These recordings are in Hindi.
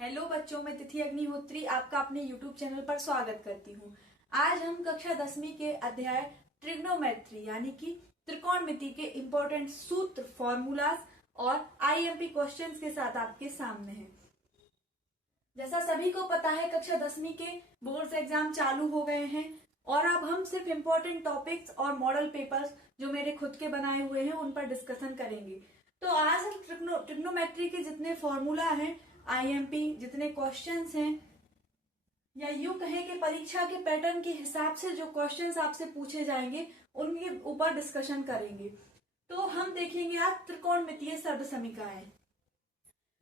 हेलो बच्चों, मैं तिथि अग्निहोत्री आपका अपने यूट्यूब चैनल पर स्वागत करती हूँ। आज हम कक्षा 10वीं के अध्याय ट्रिग्नोमेट्री यानी कि त्रिकोणमिति के इम्पोर्टेंट सूत्र, फॉर्मूलाज और आईएमपी क्वेश्चंस के साथ आपके सामने हैं। जैसा सभी को पता है, कक्षा 10वीं के बोर्ड्स एग्जाम चालू हो गए हैं और अब हम सिर्फ इम्पोर्टेंट टॉपिक्स और मॉडल पेपर्स जो मेरे खुद के बनाए हुए हैं उन पर डिस्कशन करेंगे। तो आज हम ट्रिग्नोमेट्री के जितने फॉर्मूला हैं, आईएमपी, जितने क्वेश्चंस हैं, या यूं कहें कि परीक्षा के पैटर्न के हिसाब से जो क्वेश्चंस आपसे पूछे जाएंगे उनके ऊपर डिस्कशन करेंगे। तो हम देखेंगे आज त्रिकोणमितीय सर्वसमीकाएं।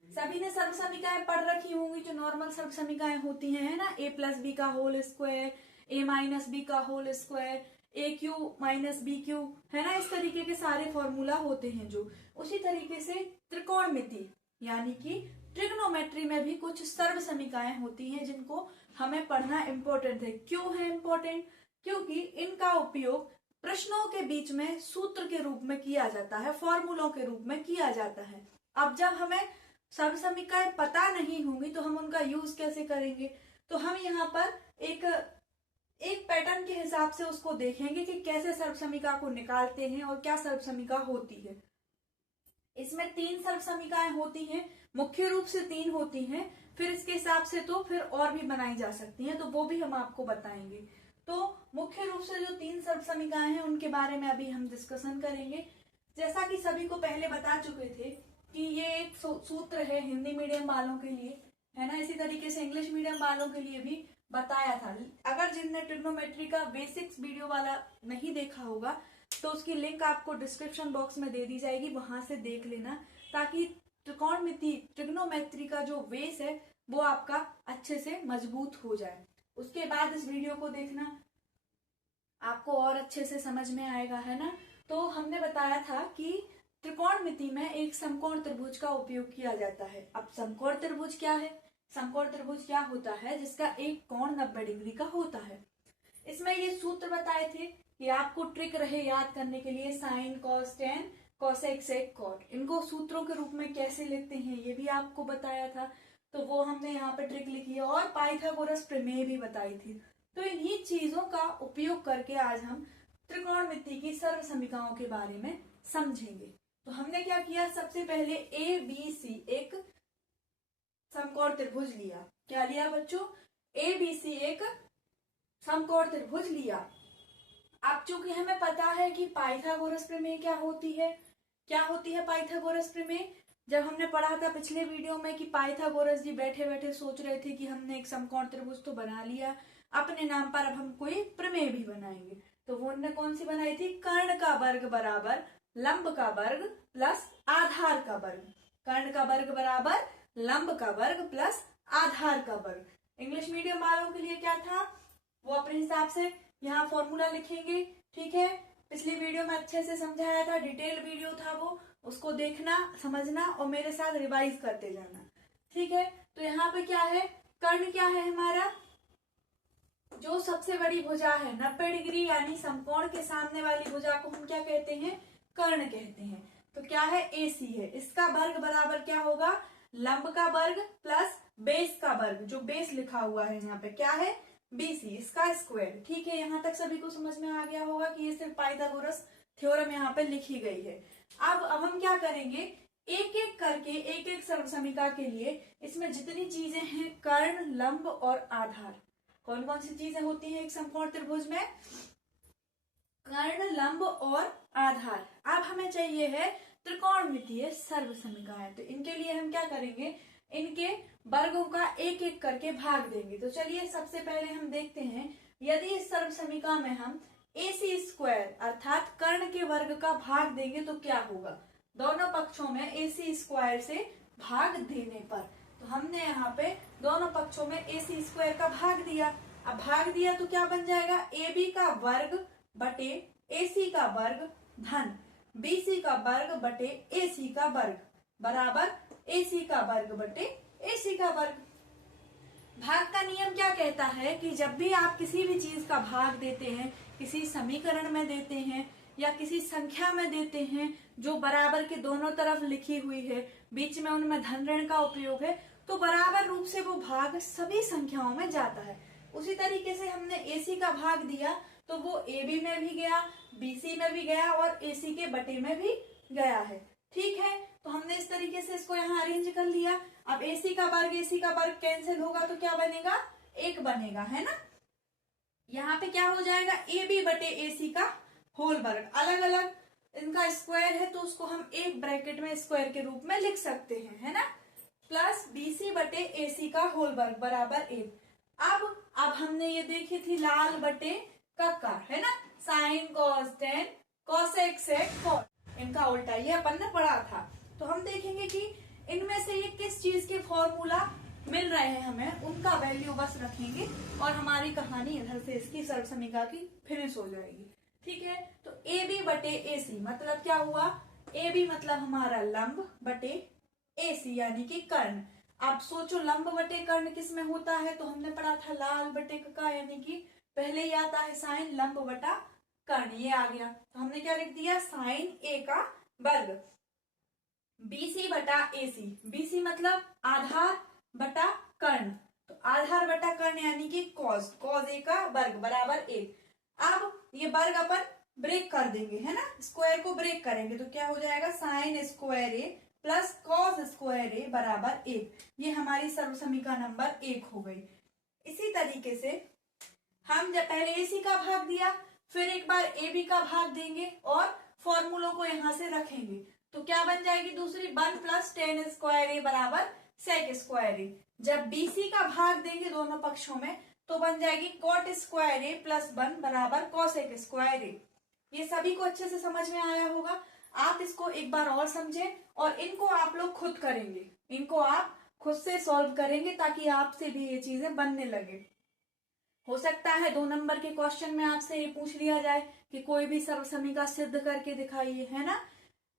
सभी ने सर्वसमीकाएं पढ़ रखी होंगी, जो नॉर्मल सर्वसमीकाएं होती हैं, है ना, a प्लस बी का whole square, a minus B का whole square, A cube minus B cube, है ना। इस तरीके के सारे फॉर्मूला होते हैं। जो उसी तरीके से त्रिकोणमिति यानी कि ट्रिग्नोमेट्री में भी कुछ सर्वसमीकाएं होती हैं जिनको हमें पढ़ना इम्पोर्टेंट है। क्यों है इम्पोर्टेंट? क्योंकि इनका उपयोग प्रश्नों के बीच में सूत्र के रूप में किया जाता है, फॉर्मूलों के रूप में किया जाता है। अब जब हमें सर्वसमीकाएं पता नहीं होंगी तो हम उनका यूज कैसे करेंगे? तो हम यहाँ पर एक पैटर्न के हिसाब से उसको देखेंगे कि कैसे सर्वसमीका को निकालते हैं और क्या सर्वसमीका होती है। इसमें 3 सर्वसमीकाएं होती हैं, मुख्य रूप से 3 होती हैं, फिर इसके हिसाब से तो फिर और भी बनाई जा सकती हैं, तो वो भी हम आपको बताएंगे। तो मुख्य रूप से जो 3 सर्वसमीकाएं हैं उनके बारे में अभी हम डिस्कशन करेंगे। जैसा कि सभी को पहले बता चुके थे कि ये एक सूत्र है हिंदी मीडियम वालों के लिए, है ना। इसी तरीके से इंग्लिश मीडियम वालों के लिए भी बताया था। अगर जिनने ट्रिग्नोमेट्री का बेसिक्स वीडियो वाला नहीं देखा होगा तो उसकी लिंक आपको डिस्क्रिप्शन बॉक्स में दे दी जाएगी, वहां से देख लेना, ताकि ट्रिग्नोमेट्री का जो बेस है वो आपका अच्छे से मजबूत हो जाए। उसके बाद इस वीडियो को देखना, आपको और अच्छे से समझ में आएगा, है ना। तो हमने बताया था कि त्रिकोणमिति में एक समकोण त्रिभुज का उपयोग किया जाता है। अब समकोण त्रिभुज क्या है? समकोण त्रिभुज क्या होता है? जिसका एक कोण 90 डिग्री का होता है। इसमें ये सूत्र बताए थे कि आपको ट्रिक रहे याद करने के लिए, साइन, कॉस, टेन, कोसेक, सेक, कॉट, इनको सूत्रों के रूप में कैसे लिखते हैं ये भी आपको बताया था। तो वो हमने यहाँ पे ट्रिक लिखी है और पाइथागोरस प्रमेय भी बताई थी। तो इन्हीं चीजों का उपयोग करके आज हम त्रिकोणमिति की सर्वसमीकाओं के बारे में समझेंगे। तो हमने क्या किया, सबसे पहले ए बी सी एक समकोण त्रिभुज लिया। क्या लिया बच्चों? ए बी सी एक समकोण त्रिभुज लिया। अब चूंकि हमें पता है कि पाइथागोरस प्रमेय क्या होती है पाइथागोरस प्रमेय? जब हमने पढ़ा था पिछले वीडियो में कि पाइथागोरस जी बैठे बैठे सोच रहे थे कि हमने एक समकोण त्रिभुज तो बना लिया, अपने नाम पर अब हम कोई प्रमेय भी बनाएंगे। तो वो उन्होंने कौन सी बनाई थी? कर्ण का वर्ग बराबर लंब का वर्ग प्लस आधार का वर्ग। कर्ण का वर्ग बराबर लंब का वर्ग प्लस आधार का वर्ग। इंग्लिश मीडियम वालों के लिए क्या था, वो अपने हिसाब से यहाँ फॉर्मूला लिखेंगे, ठीक है। पिछली वीडियो में अच्छे से समझाया था, डिटेल वीडियो था वो, उसको देखना, समझना और मेरे साथ रिवाइज करते जाना, ठीक है। तो यहाँ पे क्या है, कर्ण क्या है हमारा? जो सबसे बड़ी भुजा है 90 डिग्री यानी समकोण के सामने वाली भुजा को हम क्या कहते हैं? कर्ण कहते हैं। तो क्या है? AC है। इसका वर्ग बराबर क्या होगा? लंब का वर्ग प्लस बेस का वर्ग, जो बेस लिखा हुआ है यहाँ पे क्या है? BC, इसका स्क्वायर, ठीक है। यहाँ तक सभी को समझ में आ गया होगा कि ये सिर्फ पाइथागोरस थ्योरम यहाँ पे लिखी गई है। अब हम क्या करेंगे, एक एक करके एक एक सर्वसमीका के लिए इसमें जितनी चीजें हैं, कर्ण, लंब और आधार, कौन कौन सी चीजें होती हैं एक समकोण त्रिभुज में? कर्ण, लंब और आधार। अब हमें चाहिए है त्रिकोणमितीय सर्वसमीकाएं। तो इनके लिए हम क्या करेंगे, इनके वर्गों का एक एक करके भाग देंगे। तो चलिए सबसे पहले हम देखते हैं, यदि इस सर्वसमीका में हम AC स्क्वायर अर्थात कर्ण के वर्ग का भाग देंगे तो क्या होगा? दोनों पक्षों में AC स्क्वायर से भाग देने पर, तो हमने यहाँ पे दोनों पक्षों में AC स्क्वायर का भाग दिया। अब भाग दिया तो क्या बन जाएगा? AB का वर्ग बटे AC का वर्ग धन BC का वर्ग बटे AC का वर्ग बराबर AC का वर्ग बटे AC का वर्ग। भाग का नियम क्या कहता है कि जब भी आप किसी भी चीज का भाग देते हैं, किसी समीकरण में देते हैं या किसी संख्या में देते हैं जो बराबर के दोनों तरफ लिखी हुई है, बीच में उनमें धन ऋण का उपयोग है, तो बराबर रूप से वो भाग सभी संख्याओं में जाता है। उसी तरीके से हमने AC का भाग दिया तो वो AB में भी गया, BC में भी गया और AC के बटे में भी गया है। ठीक है, तो हमने इस तरीके से इसको यहाँ अरेंज कर लिया। अब AC का वर्ग कैंसिल होगा तो क्या बनेगा, 1 बनेगा, है ना। यहाँ पे क्या हो जाएगा, AB बटे AC का होल वर्ग, अलग अलग इनका स्क्वायर है तो उसको हम एक ब्रैकेट में स्क्वायर के रूप में लिख सकते हैं, है ना। प्लस BC बटे AC का होल वर्ग बराबर 1। अब हमने ये देखी थी लाल बटे कक्का, है ना, sine cos tan cosec sec cot, इनका उल्टा, ये अपन ने पढ़ा था। तो हम देखेंगे कि इनमें से ये किस चीज के फॉर्मूला मिल रहे हैं हमें, उनका वैल्यू बस रखेंगे और हमारी कहानी इधर से इसकी सर्व समीकरण की फिनिश हो जाएगी। ठीक है, तो AB बटे AC मतलब क्या हुआ, AB मतलब हमारा लंब बटे AC यानी कि कर्ण। आप सोचो लंब बटे कर्ण किस में होता है, तो हमने पढ़ा था लाल बटे कक्का, यानी कि पहले ही आता है साइन लंब बटा कर्ण, ये आ गया। तो हमने क्या लिख दिया, साइन A का वर्ग। BC बटा AC, BC मतलब आधार बटा कर्ण, तो आधार बटा कर्ण यानी कि कॉस A का वर्ग बराबर 1। अब ये वर्ग अपन ब्रेक कर देंगे, है ना, स्क्वायर को ब्रेक करेंगे तो क्या हो जाएगा, sine square A plus cos square A बराबर 1। ये हमारी सर्व समीकरण नंबर 1 हो गई। इसी तरीके से हम जब पहले AC का भाग दिया, फिर एक बार AB का भाग देंगे और फॉर्मूलों को यहाँ से रखेंगे, तो क्या बन जाएगी दूसरी, 1 प्लस टेन स्क्वायर A बराबर सेक स्क्वायर A। जब BC का भाग देंगे दोनों पक्षों में तो बन जाएगी कॉट स्क्वायर A प्लस 1 बराबर कॉसेक स्क्वायर A। ये सभी को अच्छे से समझ में आया होगा। आप इसको एक बार और समझें और इनको आप लोग खुद करेंगे, इनको आप खुद से सॉल्व करेंगे ताकि आपसे भी ये चीजें बनने लगे। हो सकता है 2 नंबर के क्वेश्चन में आपसे ये पूछ लिया जाए कि कोई भी सर्व समीकरण सिद्ध करके दिखाइए, है ना।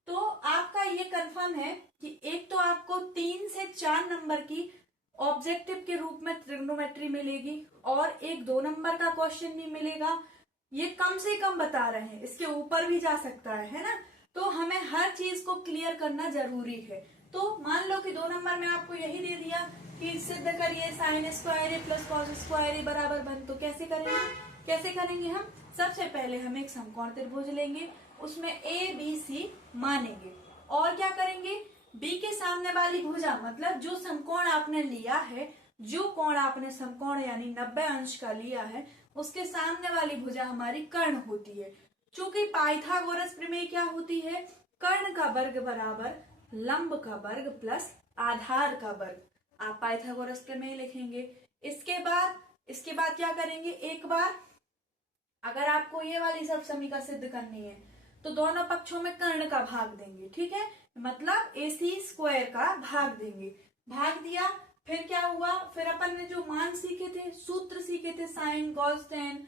तो आपका ये कंफर्म है कि एक तो आपको 3 से 4 नंबर की ऑब्जेक्टिव के रूप में ट्रिग्नोमेट्री मिलेगी और एक 2 नंबर का क्वेश्चन भी मिलेगा। ये कम से कम बता रहे हैं, इसके ऊपर भी जा सकता है ना। तो हमें हर चीज को क्लियर करना जरूरी है। तो मान लो कि 2 नंबर में आपको यही दे दिया कि सिद्ध करिए sine square A plus cos square A बराबर 1, तो कैसे करेंगे हम, सबसे पहले हम एक समकोण त्रिभुज लेंगे, उसमें ABC मानेंगे और क्या करेंगे, B के सामने वाली भुजा मतलब जो समकोण आपने लिया है, जो कोण आपने समकोण यानी 90 अंश का लिया है, उसके सामने वाली भुजा हमारी कर्ण होती है। चूंकि पाइथागोरस प्रमेय क्या होती है, कर्ण का वर्ग बराबर लंब का वर्ग प्लस आधार का वर्ग। आप पाइथागोरस प्रमेय लिखेंगे। इसके बाद क्या करेंगे, एक बार अगर आपको ये वाली सर्व समीकरण सिद्ध करनी है तो दोनों पक्षों में कर्ण का भाग देंगे, ठीक है, मतलब AC स्क्वायर का भाग देंगे। भाग दिया, फिर क्या हुआ, फिर अपन ने जो मान सीखे थे, सूत्र सीखे थे, sine cos tan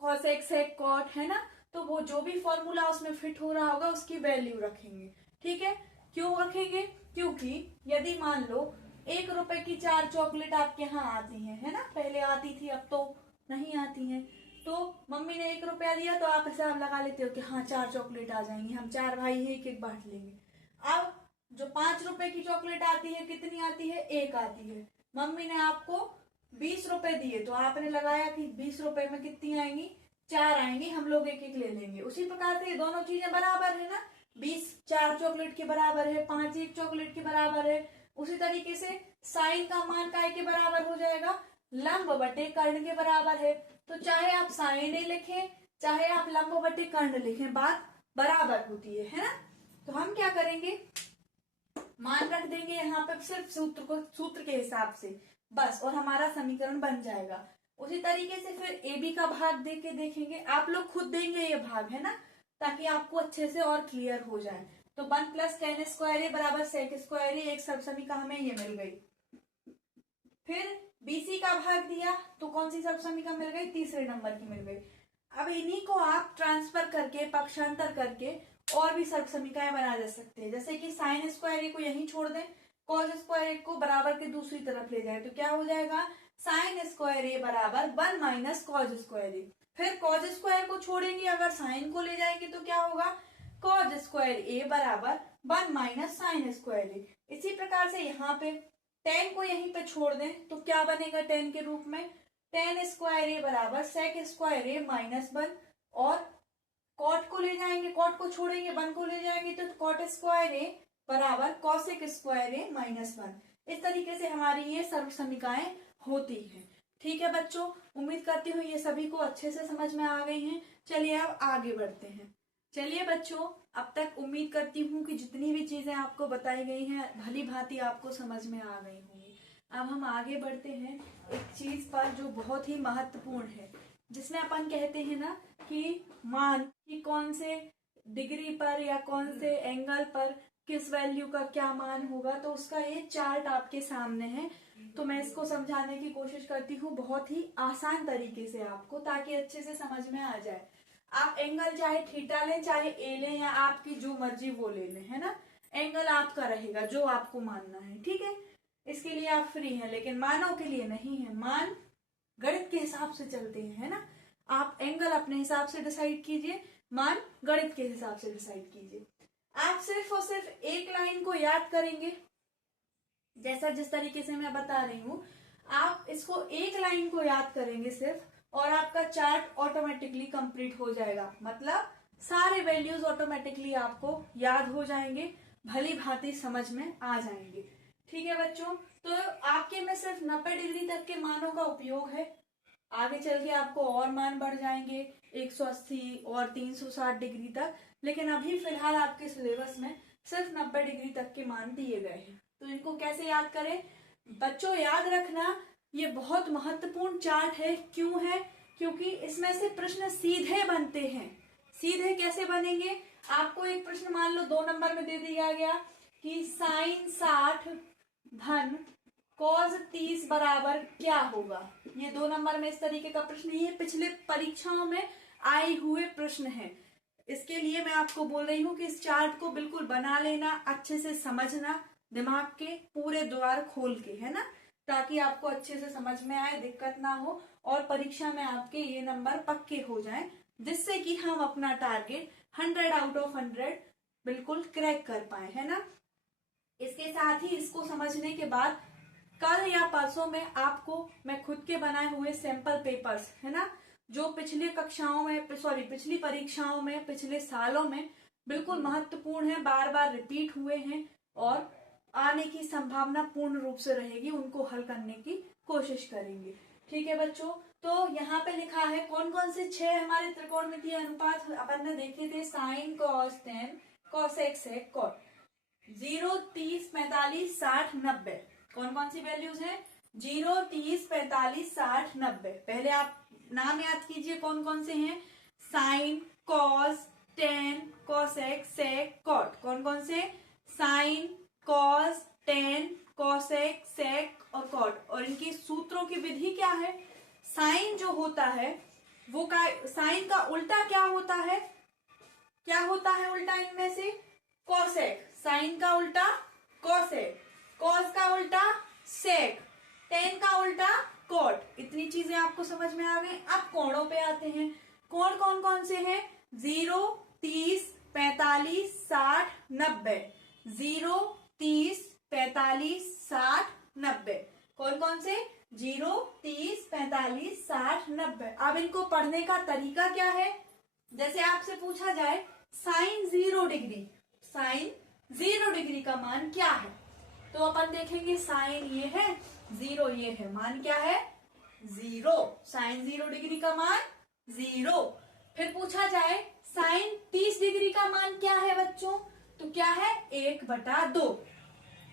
cosec sec cot, है ना, तो वो जो भी फॉर्मूला उसमें फिट हो रहा होगा उसकी वैल्यू रखेंगे। ठीक है, क्यों रखेंगे, क्योंकि यदि मान लो 1 रुपए की 4 चॉकलेट आपके यहाँ आती है ना, पहले आती थी अब तो नहीं आती है, तो मम्मी ने 1 रुपया दिया तो आप हिसाब लगा लेते हो कि हाँ 4 चॉकलेट आ जाएंगी, हम 4 भाई है, एक बांट लेंगे। अब जो 5 रुपए की चॉकलेट आती है कितनी आती है, 1 आती है। मम्मी ने आपको 20 रुपए दिए तो आपने लगाया कि 20 रुपए में कितनी आएंगी, 4 आएंगी, हम लोग एक एक ले लेंगे। उसी प्रकार से ये दोनों चीजें बराबर है ना, 20 4 चॉकलेट के बराबर है, 5 1 चॉकलेट के बराबर है। उसी तरीके से साइन का मान काय के बराबर हो जाएगा, लंब बटे कर्ण के बराबर है। तो चाहे आप साइन ए लिखें चाहे आप लंब बटे कर्ण लिखें, बात बराबर होती है ना। तो हम क्या करेंगे, मान रख देंगे यहाँ पे सिर्फ सूत्र के हिसाब से बस, और हमारा समीकरण बन जाएगा। उसी तरीके से फिर AB का भाग दे के देखेंगे, आप लोग खुद देंगे ये भाग, है ना, ताकि आपको अच्छे से और क्लियर हो जाए। तो 1 प्लस टेन स्क्वायर A बराबर सेक स्क्वायर A, एक सर्व समीकरण हमें ये मिल गई। फिर BC का भाग दिया तो कौन सी सर्व समीकरण मिल गई, तीसरे नंबर की मिल गई। अब इन्हीं को आप ट्रांसफर करके पक्षांतर करके और भी सर्व समीकरण बना जा सकते हैं, जैसे कि साइन स्क्वायर A को यहीं छोड़ दें, कॉस स्क्वायर A को बराबर के दूसरी तरफ ले जाए, तो क्या हो जाएगा, साइन स्क्वायर A बराबर 1 माइनस कॉस स्क्वायर A। फिर कॉस स्क्वायर को छोड़ेंगे, अगर साइन को ले जाएंगे तो क्या होगा, कॉस स्क्वायर A बराबर 1 माइनस साइन स्क्वायर A। इसी प्रकार से यहाँ पे टेन को यहीं पे छोड़ दें तो क्या बनेगा टेन के रूप में, टेन स्क्वायर ए बराबर सेक स्क्वायर ए -1, और कॉट को ले जाएंगे, कॉट को छोड़ेंगे, 1 को ले जाएंगे तो कॉट स्क्वायर ए बराबर कॉसेक स्क्वायर ए -1। इस तरीके से हमारी ये सर्व समीकरणाएं होती हैं। ठीक है बच्चों, उम्मीद करती हूँ ये सभी को अच्छे से समझ में आ गई हैं। चलिए अब आगे बढ़ते हैं। चलिए बच्चों, अब तक उम्मीद करती हूँ कि जितनी भी चीजें आपको बताई गई हैं भली भांति आपको समझ में आ गई होंगी। अब हम आगे बढ़ते हैं एक चीज पर जो बहुत ही महत्वपूर्ण है, जिसमें अपन कहते हैं ना कि मान कि कौन से डिग्री पर या कौन से एंगल पर किस वैल्यू का क्या मान होगा। तो उसका ये चार्ट आपके सामने है, तो मैं इसको समझाने की कोशिश करती हूँ बहुत ही आसान तरीके से आपको, ताकि अच्छे से समझ में आ जाए। आप एंगल चाहे थीटा लें, चाहे ए लें, या आपकी जो मर्जी वो ले लें, है ना। एंगल आपका रहेगा जो आपको मानना है, ठीक है। इसके लिए आप फ्री हैं, लेकिन मानों के लिए नहीं है। मान गणित के हिसाब से चलते हैं, है ना। आप एंगल अपने हिसाब से डिसाइड कीजिए, मान गणित के हिसाब से डिसाइड कीजिए। आप सिर्फ और सिर्फ एक लाइन को याद करेंगे, जैसा जिस तरीके से मैं बता रही हूं। आप इसको एक लाइन को याद करेंगे सिर्फ, और आपका चार्ट ऑटोमेटिकली कंप्लीट हो जाएगा। मतलब सारे वैल्यूज ऑटोमेटिकली आपको याद हो जाएंगे, भली भांति समझ में आ जाएंगे। ठीक है बच्चों, तो आपके में सिर्फ 90 डिग्री तक के मानों का उपयोग है। आगे चल के आपको और मान बढ़ जाएंगे 180 और 360 डिग्री तक, लेकिन अभी फिलहाल आपके सिलेबस में सिर्फ 90 डिग्री तक के मान दिए गए हैं। तो इनको कैसे याद करें बच्चों, याद रखना ये बहुत महत्वपूर्ण चार्ट है। क्यों है? क्योंकि इसमें से प्रश्न सीधे बनते हैं। सीधे कैसे बनेंगे? आपको एक प्रश्न मान लो 2 नंबर में दे दिया गया कि साइन 60 धन कॉस 30 बराबर क्या होगा। ये 2 नंबर में इस तरीके का प्रश्न, ये पिछले परीक्षाओं में आए हुए प्रश्न है। इसके लिए मैं आपको बोल रही हूँ कि इस चार्ट को बिल्कुल बना लेना, अच्छे से समझना, दिमाग के पूरे द्वार खोल के, है ना, ताकि आपको अच्छे से समझ में आए, दिक्कत ना हो, और परीक्षा में आपके ये नंबर पक्के हो जाएं, जिससे कि हम अपना टारगेट 100 आउट ऑफ 100 बिल्कुल क्रैक कर पाए, है ना। इसके साथ ही इसको समझने के बाद कल या परसों में आपको मैं खुद के बनाए हुए सैंपल पेपर्स, है ना, जो पिछले कक्षाओं में पिछली परीक्षाओं में पिछले सालों में बिल्कुल महत्वपूर्ण है, बार बार रिपीट हुए हैं और आने की संभावना पूर्ण रूप से रहेगी, उनको हल करने की कोशिश करेंगे। ठीक है बच्चों, तो यहाँ पे लिखा है कौन कौन से 6 हमारे त्रिकोणमितीय अनुपात अपन ने देखे थे। Sine, cos, tan, cosec, sec, cot. 0, 30, 45, 60, 90। कौन कौन सी वैल्यूज हैं? 0, 30, 45, 60, 90। पहले आप नाम याद कीजिए कौन कौन से हैं। Sign, cos, tan, cosec, sec, cot. कौन कौन से? साइन, कॉस, टेन, कॉसेक, सेक और कॉट। और इनकी सूत्रों की विधि क्या है? साइन जो होता है वो साइन का उल्टा क्या होता है? क्या होता है उल्टा इनमें से? कॉसेक। साइन का उल्टा कॉसेक, कॉस का उल्टा सेक, टेन का उल्टा कॉट। इतनी चीजें आपको समझ में आ गई। अब कोणों पे आते हैं। कोण कौन कौन से हैं? 0, 30, 45, 60, 90। 0, 30, 45, 60, 90। कौन कौन से? 0, 30, 45, 60, 90। अब इनको पढ़ने का तरीका क्या है? जैसे आपसे पूछा जाए साइन 0 डिग्री, साइन 0 डिग्री का मान क्या है, तो अपन देखेंगे साइन ये है, 0 ये है, मान क्या है? 0। साइन 0 डिग्री का मान 0। फिर पूछा जाए साइन 30 डिग्री का मान क्या है बच्चों, तो क्या है? 1/2।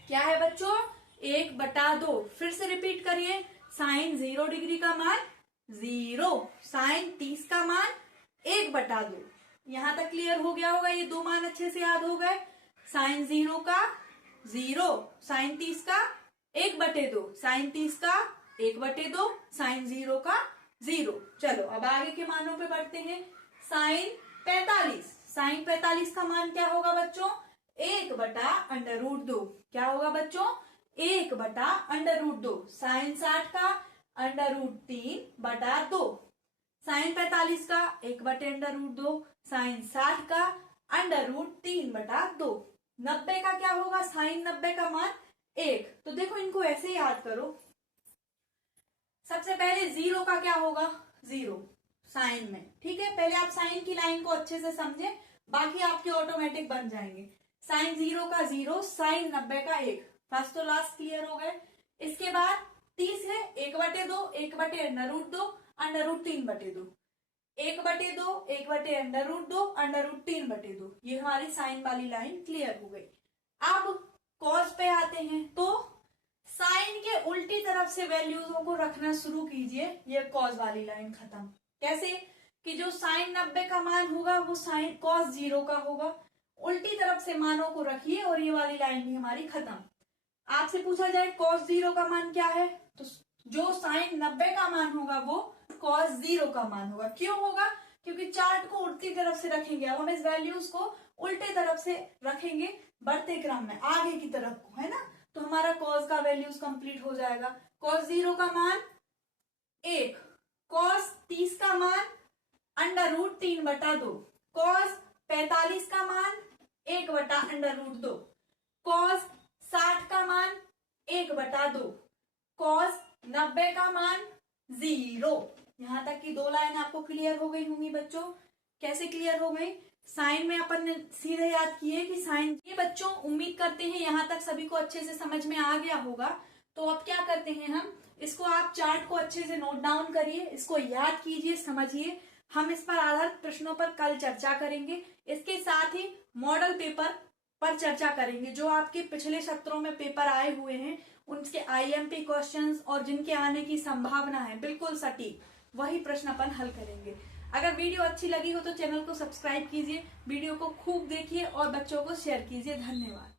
क्या है बच्चों? 1/2। फिर से रिपीट करिए, साइन 0 डिग्री का मान 0, साइन 30 का मान 1/2। यहां तक क्लियर हो गया होगा, ये 2 मान अच्छे से याद हो गए। साइन 0 का 0, साइन 30 का 1/2, साइन 30 का 1/2, साइन 0 का 0। चलो अब आगे के मानों पे बढ़ते हैं। साइन 45, साइन 45 का मान क्या होगा बच्चों? 1/√2। क्या होगा बच्चों? 1/√2। साइन 60 का √3/2, साइन 45 का 1/√2, साइन 60 का √3/2। 90 का क्या होगा? साइन 90 का मान 1। तो देखो इनको ऐसे याद करो। सबसे पहले 0 का क्या होगा, 0 साइन में, ठीक है। पहले आप साइन की लाइन को अच्छे से समझे, बाकी आपके ऑटोमेटिक बन जाएंगे। साइन 0 का 0, साइन 90 का 1। फर्स्ट तो लास्ट क्लियर हो गए। इसके बाद 30 है, 1/2, 1/√2, √3/2, 1/2, 1/√2, √3/2। ये हमारी साइन वाली लाइन क्लियर हो गई। अब कॉस पे आते हैं, तो साइन के उल्टी तरफ से वैल्यूजों को रखना शुरू कीजिए। ये कॉस वाली लाइन खत्म। कैसे कि जो साइन 90 का मान होगा वो साइन कॉस 0 का होगा। उल्टी तरफ से मानों को रखिए और ये वाली लाइन भी हमारी खत्म। आपसे पूछा जाए कॉस 0 का मान क्या है, तो जो साइन 90 का मान होगा वो कॉस 0 का मान होगा। क्यों होगा, क्योंकि चार्ट को उल्टी तरफ से रखेंगे। अब हम इस वैल्यूज को उल्टे तरफ से रखेंगे, बढ़ते क्रम में आगे की तरफ को, है ना। तो हमारा कॉस का वैल्यूज कंप्लीट हो जाएगा। कॉस 0 का मान 1, कॉस 30 का मान √3/2, कॉस 45 का मान 1/√2, कॉस 60 का मान 1/2, कॉस 90 का मान 0। यहां तक की 2 लाइन आपको क्लियर हो गई होंगी बच्चों। कैसे क्लियर हो गई, साइन में अपन ने सीधे याद किए कि साइन। ये बच्चों उम्मीद करते हैं यहां तक सभी को अच्छे से समझ में आ गया होगा। तो अब क्या करते हैं हम, इसको आप चार्ट को अच्छे से नोट डाउन करिए, इसको याद कीजिए, समझिए। हम इस पर आधारित प्रश्नों पर कल चर्चा करेंगे। इसके साथ ही मॉडल पेपर पर चर्चा करेंगे, जो आपके पिछले सत्रों में पेपर आए हुए हैं उनके IMP क्वेश्चंस और जिनके आने की संभावना है बिल्कुल सटीक, वही प्रश्न अपन हल करेंगे। अगर वीडियो अच्छी लगी हो तो चैनल को सब्सक्राइब कीजिए, वीडियो को खूब देखिए और बच्चों को शेयर कीजिए। धन्यवाद।